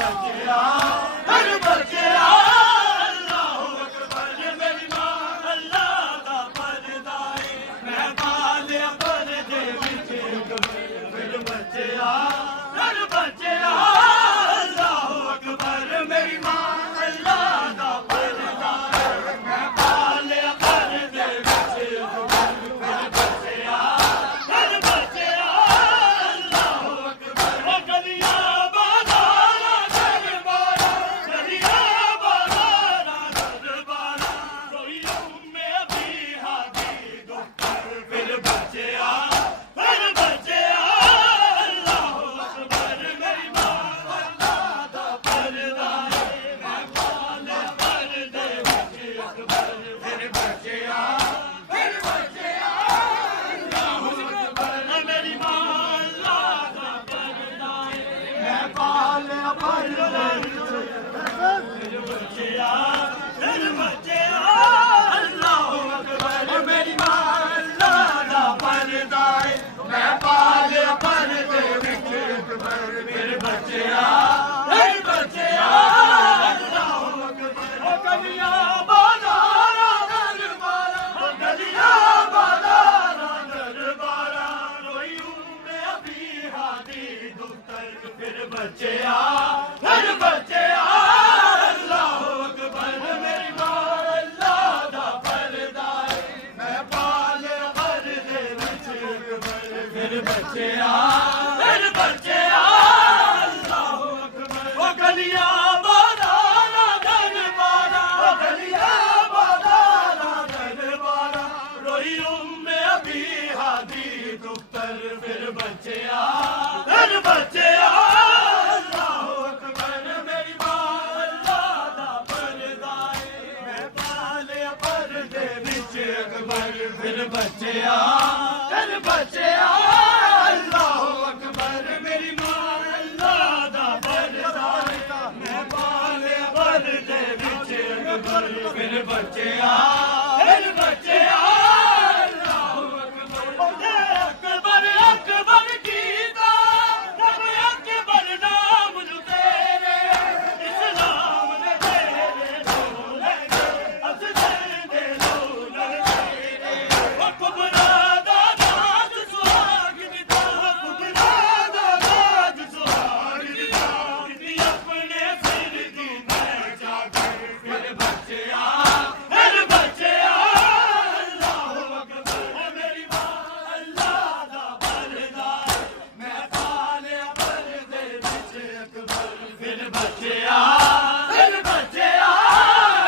बच्चिया हर बच्चिया अल्लाहु अकबर मेरी मां अल्लाह दा पर्दा है मैं पालिया पर्दे विच फिर बच्चिया हर बच्चिया अल्लाहु अकबर मेरी मां अल्लाह दा पर्दा है मैं पालिया पर्दे विच फिर बच्चिया हर बच्चिया अल्लाहु अकबर ओ गलियां बाज़ारां दरबारां गलियां बाज़ारां दरबारां रोई उम्मे अबी हादी दुख्तर फिर बच्चिया हर बच्चिया अल्लाहु अकबर मेरी मां अल्लाह दा पर्दा है मैं पाले पर्दे विच अकबर फिर बच्चिया अल्लाहु अकबर मेरी मां अल्लाह दा पर्दा है मैं पाले पर्दे विच फिर बच्चिया अल्लाहु अकबर मेरी मां अल्लाह दा पर्दा है मैं पाले पर्दे विच अकबर फिर बच्चिया अल्लाहु अकबर ओ गलियां बाज़ारां दरबारां ओ गलियां बाज़ारां दरबारां रोई उम्मे अबी हादी दुख्तर फिर बच्चिया हर बच्चिया अल्लाहु अकबर मेरी मां अल्लाह दा पर्दा है मैं पाले पर्दे विच अकबर फिर बच्चिया अल्लाहु अकबर ओ गलियां बाज़ारां दरबारां ओ गलियां बाज़ारां दरबारां रोई उम्मे अबी हादी दुख्तर फिर बच्चिया अल्लाहु अकबर मेरी मां अल्लाह दा पर्दा है मैं पाले पर्दे विच अकबर फिर बच्चिया अल्लाहु अकबर मेरी मां अल्लाह दा पर्दा है मैं पाले पर्दे विच अकबर फिर बच्चिया अल्लाहु अकबर ओ जे अकबर अकबर कीता रब अकबर नाम नू तेरे इस्लाम दे तेरे लोले अफजल दे लोले तेरे ओ कुबरा दा नाज सुहाग दिता कुबरा दा नाज सुहाग दिता इतनी अपने सिर दी मैं चादर फिर बच्चिया अल्लाहु अकबर मेरी मां अल्लाह दा पर्दा है मैं पाले पर्दे विच अकबर फिर बच्चिया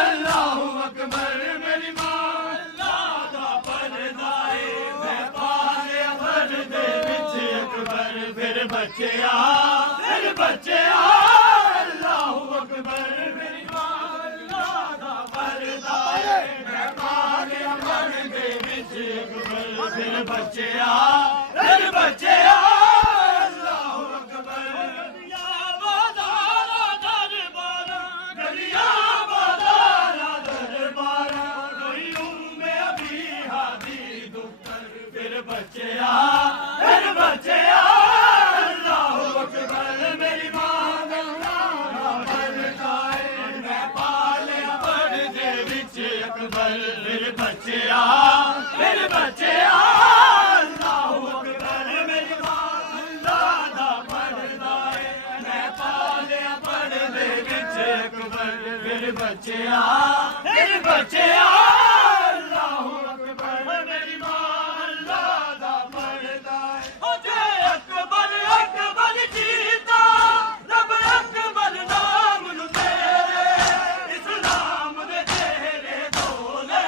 अल्लाहु अकबर मेरी मां अल्लाह दा पर्दा है मैं पाले पर्दे विच अकबर फिर बच्चिया अल्लाहु अकबर मेरी मां अल्लाह दा पर्दा है मैं पाले पर्दे विच अकबर फिर बच्चिया अल्लाहु अकबर गलियां बाज़ारां दरबारां गलियां बाज़ारां दरबारां रोई उम्मे अबी हादी दुख्तर फिर बच्चिया अल्लाहु अकबर मेरी मां अल्लाह दा पर्दा है मैं पाले पर्दे विच अकबर फिर बच्चिया अल्लाहु अकबर मेरी मां अल्लाह दा पर्दा है मैं पाले पर्दे विच अकबर फिर बच्चिया अल्लाहु अकबर मेरी मां अल्लाह दा पर्दा है ओ जे अकबर अकबर कीता रब अकबर नाम नू तेरे इस्लाम दे तेरे लोले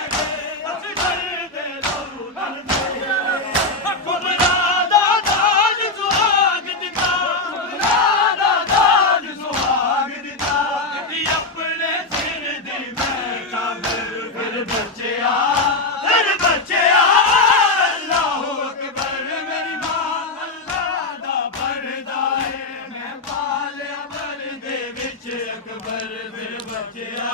अफजल दे लोले तेरे कुबरा दा ताज सुहाग दिता कुबरा दा ताज सुहाग दिता इतनी अपने सिर दी मैं चादर फिर बच्चिया अल्लाहु अकबर मेरी मां अल्लाह दा पर्दा है मैं पाले पर्दे विच अकबर फिर बच्चिया